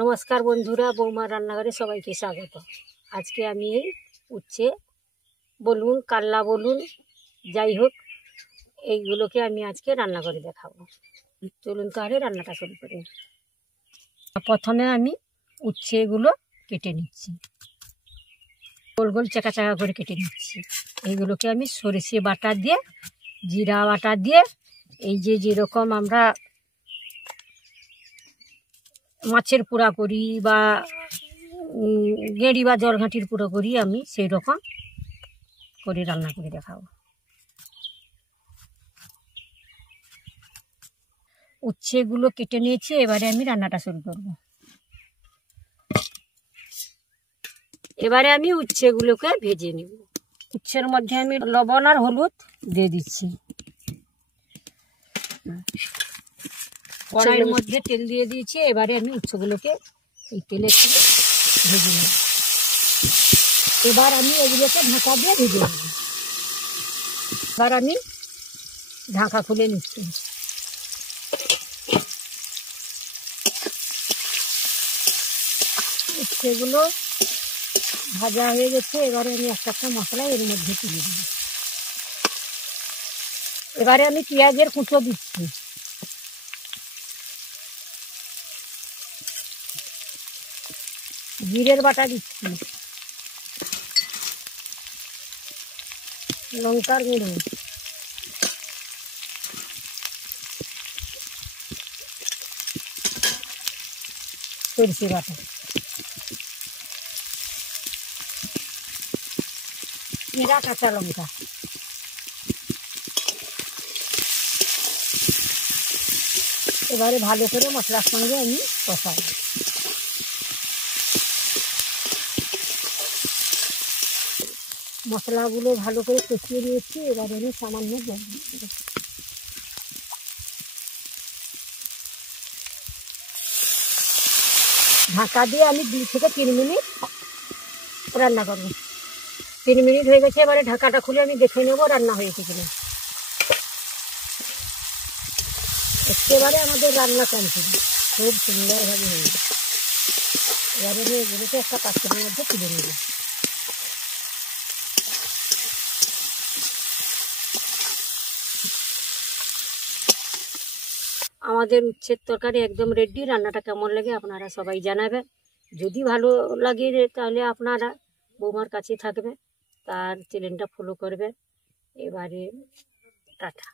নমস্কার বন্ধুরা, বৌমার রান্নাঘরে সবাইকে স্বাগত। আজকে আমি এই উচ্ছে বলুন, কাল্লা বলুন, যাই হোক, এইগুলোকে আমি আজকে রান্না করে দেখাবো। চলুন তাহলে রান্নাটা শুরু করি। প্রথমে আমি উচ্ছেগুলো কেটে নিচ্ছি, গোল গোল চাকা চাকা করে কেটে নিচ্ছি। এইগুলোকে আমি সরষে বাটা দিয়ে, জিরা বাটা দিয়ে, এই যেরকম আমরা মাছের পোড়া করি বা গেঁড়ি বা জলঘাঁটির পোড়া করি, আমি সেই রকম করে রান্না করে দেখাবো। উচ্ছেগুলো কেটে নিয়েছি, এবারে আমি রান্নাটা শুরু করব। এবারে আমি উচ্ছেগুলোকে ভেজে নেব। উচ্ছের মধ্যে আমি লবণ আর হলুদ দিয়ে দিচ্ছি। কড়াইয়ের মধ্যে তেল দিয়ে দিয়েছি, এবারে আমি উচ্ছেগুলোকে এই তেলের থেকে ভেজে নেব। এবার আমি এগুলোকে ঢাকা দিয়ে ভেজে নেব। এবার আমি ঢাকা খুলে নিচ্ছি। উচ্ছেগুলো ভাজা হয়ে গেছে, এবারে আমি একটা মশলা এর মধ্যে তুলে দেব। এবারে আমি পেঁয়াজের কুচো দিচ্ছি, জিরের বাটা দিচ্ছি, লঙ্কার গুঁড়ো, সরষে বাটা, জিরা, কাঁচা লঙ্কা। এবারে ভালো করে মশলার সঙ্গে আমি কষাই। মশলাগুলো ভালো করে কষিয়ে নিয়েছি, এবারে আমি সামান্য জল দিয়ে দেব। ঢাকা দিয়ে আমি 2 থেকে 3 মিনিট রান্না করব। 3 মিনিট হয়ে গেছে, এবারে ঢাকাটা খুলে আমি দেখে নেব রান্না হয়েছে কিনা। একেবারে আমাদের রান্না কমপ্লিট, খুব সুন্দরভাবে হয়ে গেছে। এবারে আমি এগুলোকে একটা পাত্রের মধ্যে তুলে নেব। আমাদের উচ্ছের তরকারি একদম রেডি। রান্নাটা কেমন লাগে আপনারা সবাই জানাবেন। যদি ভালো লাগে তাহলে আপনারা বৌমার কাছে থাকবে, তার চ্যানেলটা ফলো করবে। এবারে টাটা।